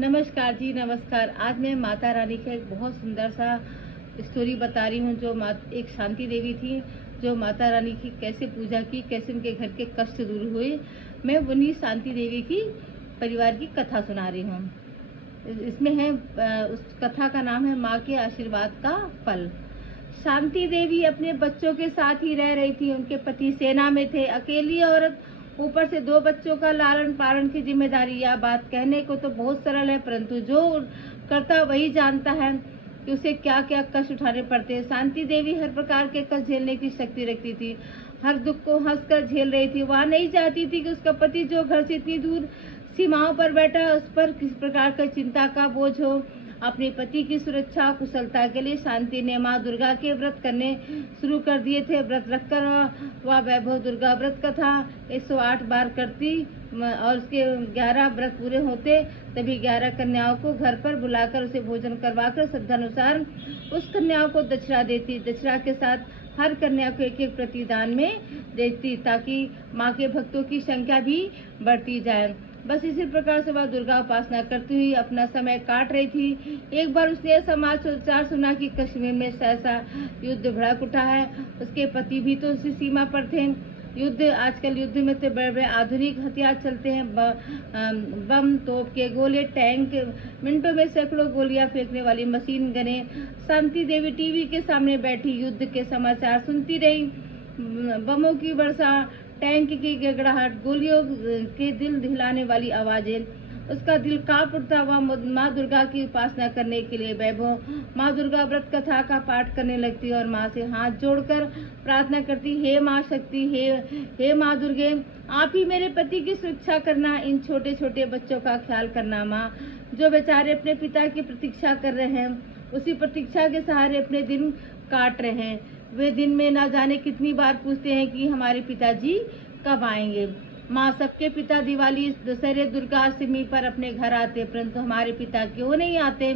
नमस्कार जी, नमस्कार। आज मैं माता रानी का एक बहुत सुंदर सा स्टोरी बता रही हूँ। जो एक शांति देवी थी, जो माता रानी की कैसे पूजा की, कैसे उनके घर के कष्ट दूर हुए। मैं उन्हीं शांति देवी की परिवार की कथा सुना रही हूँ। इसमें है उस कथा का नाम है माँ के आशीर्वाद का फल। शांति देवी अपने बच्चों के साथ ही रह रही थी। उनके पति सेना में थे। अकेली औरत, ऊपर से 2 बच्चों का लालन पालन की जिम्मेदारी। यह बात कहने को तो बहुत सरल है, परंतु जो करता वही जानता है कि उसे क्या क्या कष्ट उठाने पड़ते हैं। शांति देवी हर प्रकार के कष्ट झेलने की शक्ति रखती थी। हर दुख को हंसकर झेल रही थी। वह नहीं चाहती थी कि उसका पति, जो घर से इतनी दूर सीमाओं पर बैठा है, उस पर किसी प्रकार का चिंता का बोझ हो। अपने पति की सुरक्षा कुशलता के लिए शांति ने माँ दुर्गा के व्रत करने शुरू कर दिए थे। व्रत रखकर वह वैभव दुर्गा व्रत कथा 108 बार करती और उसके 11 व्रत पूरे होते तभी 11 कन्याओं को घर पर बुलाकर उसे भोजन करवाकर श्रद्धानुसार उस कन्याओं को दक्षिणा देती। दक्षिणा के साथ हर कन्या को एक प्रतिदान में देती, ताकि माँ के भक्तों की संख्या भी बढ़ती जाए। बस इसी प्रकार से वह दुर्गा उपासना करती हुई अपना समय काट रही थी। एक बार उसने यह समाचार सुना कि कश्मीर में सहसा युद्ध भड़क उठा है। उसके पति भी तो उसी सीमा पर थे। आजकल युद्ध में तो बड़े बड़े आधुनिक हथियार चलते हैं, बम, तोप के गोले, टैंक, मिनटों में सैकड़ों गोलियां फेंकने वाली मशीन गने। शांति देवी टीवी के सामने बैठी युद्ध के समाचार सुनती रही। बमों की वर्षा, टैंक की गड़गड़ाहट, गोलियों के दिल दिलाने वाली आवाजें, उसका दिल कांप उठता। वह माँ दुर्गा की उपासना करने के लिए वैभव माँ दुर्गा व्रत कथा का पाठ करने लगती और माँ से हाथ जोड़कर प्रार्थना करती, हे माँ शक्ति, हे माँ दुर्गे, आप ही मेरे पति की सुरक्षा करना। इन छोटे छोटे बच्चों का ख्याल करना माँ, जो बेचारे अपने पिता की प्रतीक्षा कर रहे हैं। उसी प्रतीक्षा के सहारे अपने दिन काट रहे हैं। वे दिन में ना जाने कितनी बार पूछते हैं कि हमारे पिताजी कब आएंगे। माँ, सबके पिता दिवाली, दशहरे, दुर्गा अष्टमी पर अपने घर आते, परंतु हमारे पिता क्यों नहीं आते?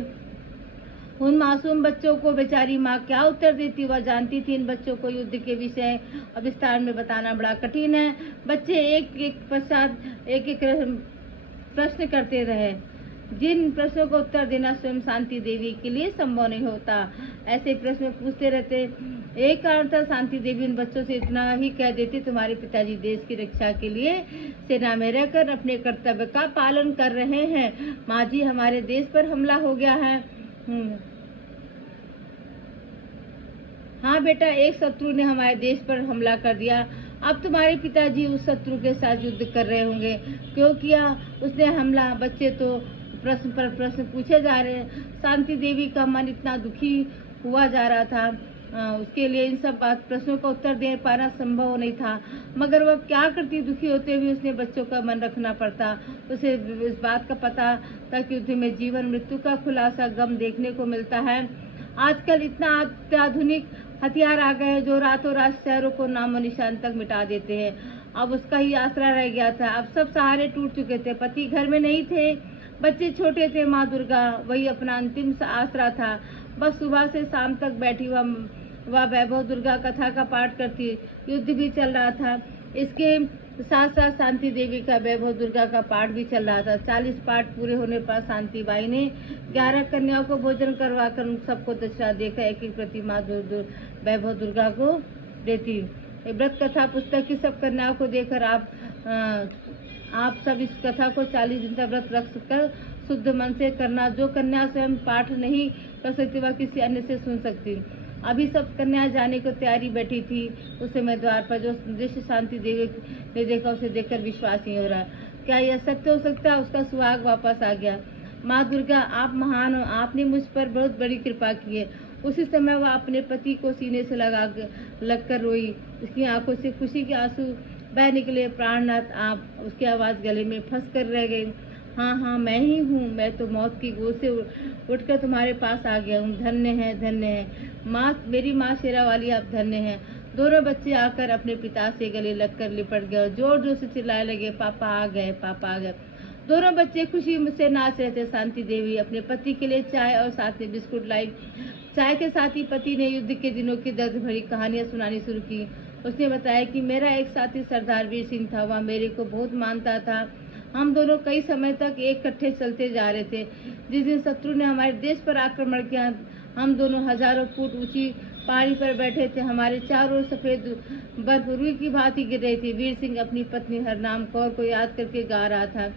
उन मासूम बच्चों को बेचारी माँ क्या उत्तर देती? वह जानती थी इन बच्चों को युद्ध के विषय विस्तार में बताना बड़ा कठिन है। बच्चे एक एक पश्चात एक प्रश्न करते रहे, जिन प्रश्नों को उत्तर देना स्वयं शांति देवी के लिए संभव नहीं होता। ऐसे प्रश्न पूछते रहते। एक कारण था, शांति देवी उन बच्चों से इतना ही कह देती, तुम्हारे पिताजी देश की रक्षा के लिए सेना में रहकर अपने कर्तव्य का पालन कर रहे हैं। माँ जी, हमारे देश पर हमला हो गया है। हाँ बेटा, एक शत्रु ने हमारे देश पर हमला कर दिया। अब तुम्हारे पिताजी उस शत्रु के साथ युद्ध कर रहे होंगे। क्यों किया उसने हमला? बच्चे तो प्रश्न पर प्रश्न पूछे जा रहे हैं। शांति देवी का मन इतना दुखी हुआ जा रहा था, उसके लिए इन सब प्रश्नों का उत्तर दे पाना संभव नहीं था। मगर वह क्या करती? दुखी होते हुए उसने बच्चों का मन रखना पड़ता। उसे इस बात का पता था कि युद्ध में जीवन मृत्यु का खुलासा गम देखने को मिलता है। आजकल इतना अत्याधुनिक हथियार आ गए हैं जो रातों रात शहरों को नामो निशान तक मिटा देते हैं। अब उसका ही आसरा रह गया था। अब सब सहारे टूट चुके थे। पति घर में नहीं थे, बच्चे छोटे थे। माँ दुर्गा वही अपना अंतिम आसरा था। बस सुबह से शाम तक बैठी वह वैभव दुर्गा कथा का पाठ करती। युद्ध भी चल रहा था, इसके साथ साथ शांति देवी का वैभव दुर्गा का पाठ भी चल रहा था। 40 पाठ पूरे होने पर शांति बाई ने 11 कन्याओं को भोजन करवाकर उन सबको दक्षिणा देकर एक एक प्रतिमा वैभव दुर्गा को देती। व्रत कथा पुस्तक की सब कन्याओं को देकर आप सब इस कथा को 40 दिन तक व्रत रख कर शुद्ध मन से करना। जो कन्या स्वयं पाठ नहीं कर सकती वह किसी अन्य से सुन सकती। अभी सब कन्या जाने को तैयारी बैठी थी। उस समय द्वार पर जो दृश्य शांति देवी ने देखा, उसे देखकर विश्वास नहीं हो रहा। क्या यह सत्य हो सकता है? उसका सुहाग वापस आ गया। माँ दुर्गा, आप महान हो, आपने मुझ पर बहुत बड़ी कृपा की है। उसी समय वह अपने पति को सीने से लगकर रोई। उसकी आंखों से खुशी के आंसू बह निकले। प्राणनाथ आप, उसकी आवाज़ गले में फंस कर रह गई। हाँ हाँ, मैं ही हूँ। मैं तो मौत की गोद से उठकर तुम्हारे पास आ गया हूँ। धन्य है, धन्य है माँ, मेरी माँ शेरा वाली, आप धन्य हैं। दोनों बच्चे आकर अपने पिता से गले लगकर लिपट गए और जोर जोर से चिल्लाने लगे, पापा आ गए, पापा आ गए। दोनों बच्चे खुशी से नाच रहे थे। शांति देवी अपने पति के लिए चाय और साथ में बिस्कुट लाई। चाय के साथ ही पति ने युद्ध के दिनों की दर्द भरी कहानियां सुनानी शुरू की। उसने बताया कि मेरा एक साथी सरदार वीर सिंह था। वह मेरे को बहुत मानता था। हम दोनों कई समय तक एक कट्ठे चलते जा रहे थे। जिस दिन शत्रु ने हमारे देश पर आक्रमण किया, हम दोनों हजारों फुट ऊंची पहाड़ी पर बैठे थे। हमारे चारों ओर सफेद बर्फ रुई की भांति गिर रही थी। वीर सिंह अपनी पत्नी हरनाम कौर को याद करके गा रहा था।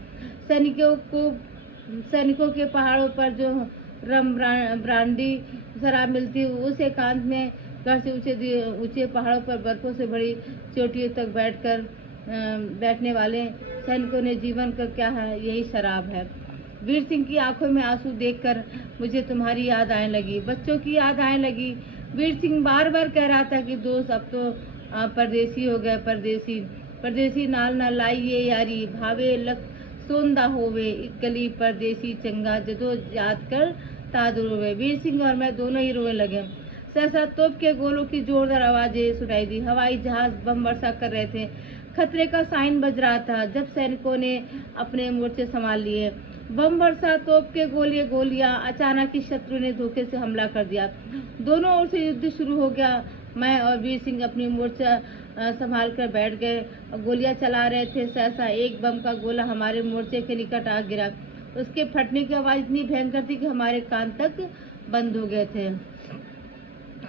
सैनिकों के पहाड़ों पर जो ब्रांडी शराब मिलती, उस एकांत में घर से ऊंचे पहाड़ों पर बर्फों से भरी चोटियों तक बैठने वाले सैनिकों ने जीवन का क्या है, यही शराब है। वीर सिंह की आंखों में आंसू देखकर मुझे तुम्हारी याद आने लगी, बच्चों की याद आने लगी। वीर सिंह बार बार कह रहा था कि दोस्त अब तो परदेसी हो गए, परदेसी नाल न लाइए यारी, भावे लख सोंदा होवे, गली परदेसी चंगा, जदो याद कर ताद रोवे। वीर सिंह और मैं दोनों ही रोने लगे। सहसा तोप के गोलों की जोरदार आवाजें सुनाई दी। हवाई जहाज बम वर्षा कर रहे थे। खतरे का साइन बज रहा था। जब सैनिकों ने अपने मोर्चे संभाल लिए, बम वर्षा, तोप के गोलियां, अचानक ही शत्रु ने धोखे से हमला कर दिया। दोनों ओर से युद्ध शुरू हो गया। मैं और वीर सिंह अपनी मोर्चा संभाल कर बैठ गए और गोलियां चला रहे थे। सहसा एक बम का गोला हमारे मोर्चे के निकट आ गिरा। उसके फटने की आवाज इतनी भयंकर थी कि हमारे कान तक बंद हो गए थे।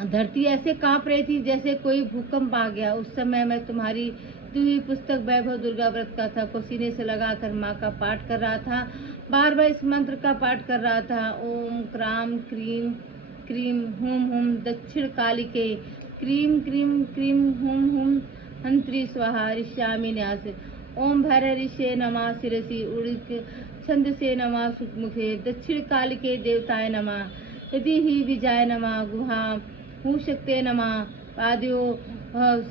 धरती ऐसे कांप रही थी जैसे कोई भूकंप आ गया। उस समय मैं तुम्हारी दी हुई पुस्तक वैभव दुर्गा व्रत का था को सीने से लगाकर माँ का पाठ कर रहा था। बार बार इस मंत्र का पाठ कर रहा था। ओम क्राम क्रीम क्रीम हुम हुम दक्षिण कालिके, क्रीम क्रीम क्रीम हुम हुम हंत्री स्वाहा ऋष्यामि न्यास। ओम भैरव ऋषे नमः शिरसि उड़िक छंद से नमः सुखमुखे, दक्षिण कालिके देवताय नमः, यदि ही विजय नमः गुहा हूँ शक्ते नमः, पाद्यो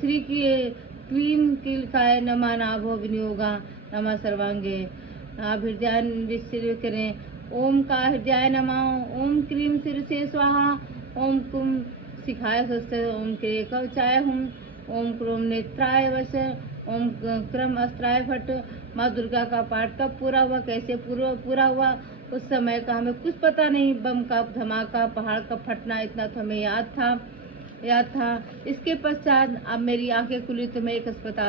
श्री की क्लीम किलकाय नमः, नाभो विनियोगा नमः सर्वांगे। आप हृदय निश्चय करें। ओम का हृदय नमः, ओम क्रीम सिर से स्वाहा, ओम कुम शिखाय हस्ते, ओम के कवचाय हूँ, ओम क्रोम नेत्राय वश, ओम क्रम अस्त्राय फट। माँ दुर्गा का पाठ कब पूरा हुआ, कैसे पूरा हुआ, उस समय का हमें कुछ पता नहीं। बम का धमाका, पहाड़ का फटना, इतना तो हमें याद था। इसके पश्चात अब मेरी आंखें खुली तो मैं एक अस्पताल